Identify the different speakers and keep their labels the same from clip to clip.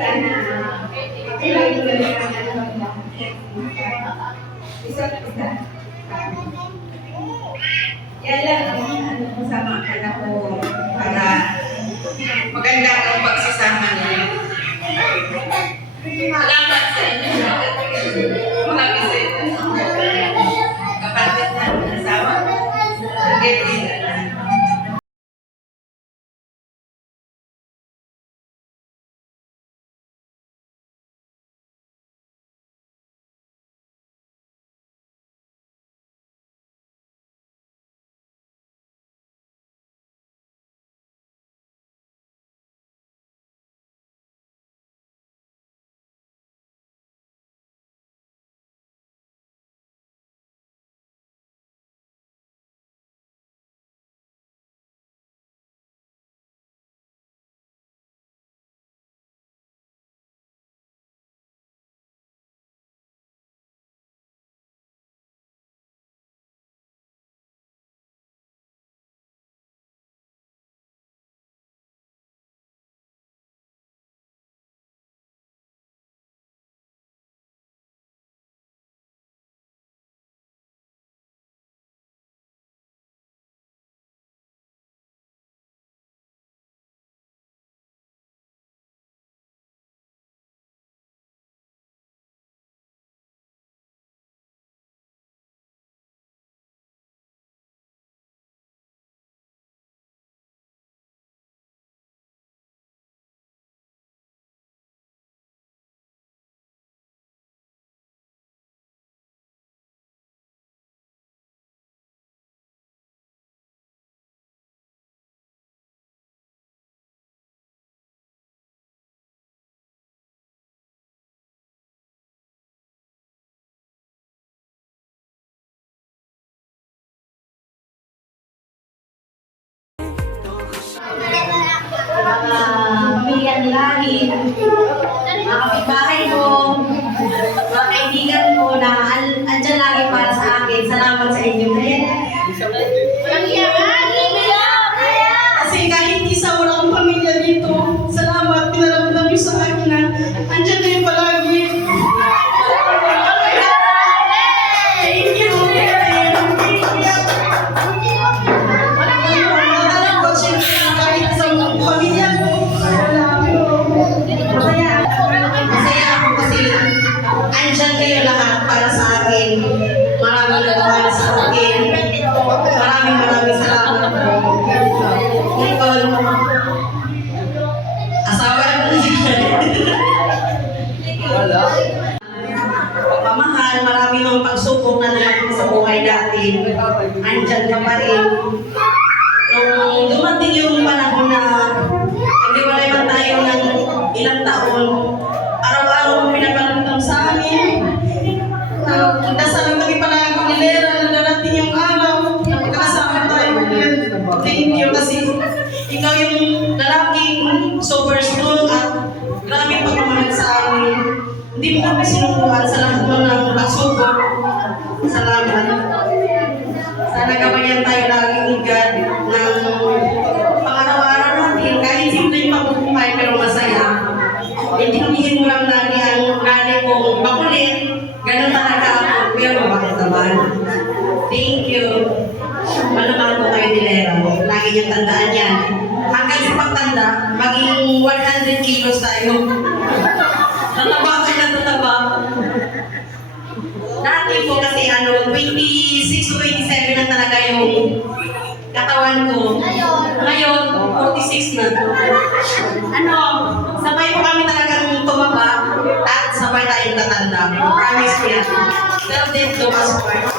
Speaker 1: Sana, kailangan ko na Isa't isa. Yan lang ang ano ko sa mga anak ko para maganda
Speaker 2: kaibigan ko na an andyan lagi para sa akin. Salamat sa inyo.
Speaker 3: Kasi
Speaker 2: Asawa ko Pagmamahal, marami mga pagsubok na naman sa buhay natin. Andyan ka pa rin. Nung dumating yung panahon na
Speaker 3: Hindi mo kami sinukuhan sa lahat ng pagsubok. Salamat.
Speaker 2: Sana gabayan tayo lagi ni God ng pang-araw-araw natin. Kahit simple yung mabubuhay pero masaya. Hindi mo lang lagi ang ugali kong makulit. Ganun talaga ako. Pero bakit naman? Thank you. Malamang ko kayo ni Lera. Lagi niyang tandaan yan. Hanggang sa pagtanda, maging 100 kilos tayo. Tataba kayo na tataba. Dati po kasi ano, 26 o 27 na talaga yung katawan ko. Ngayon, 46 na. Ano, sabay po kami talagang tumaba at sabay tayong tatanda. Promise ko yan. Pero din to us part.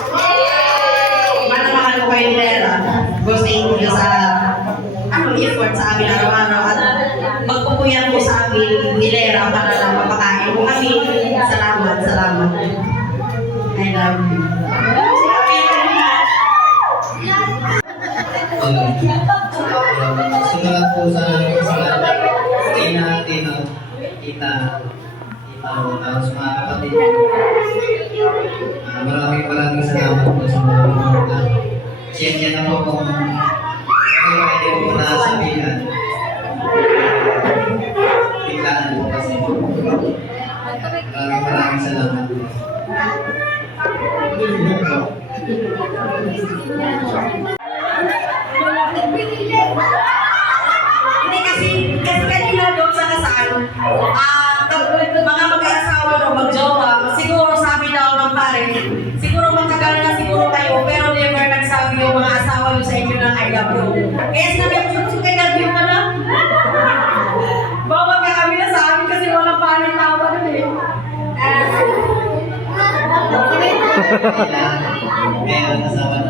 Speaker 2: Mahal ko kayo ni Lera. Boss, thank you sa ano, effort sa amin araw-araw magpupuyan po sa amin ni Lera para lang mapakain po kami. Salamat, salamat. I love you.
Speaker 4: Sumunod po sa sa ina natin, no? kita, kita mo, tapos mga kapatid. Ah, maraming maraming salamat po sa mga mga Siyempre na po kung ano yung pwede ko na sabihan advocacy ah, maraming salamat po.
Speaker 2: Hindi kasi, kasi kanina doon sa kasalon, ah, uh, mga mag-asawa o mag-jowa, siguro sabi na ako ng pare, siguro matagal na siguro kayo, pero never nagsabi yung mga asawa nyo sa inyo ng I love you. Kaya sabi
Speaker 4: Kailangan, kaya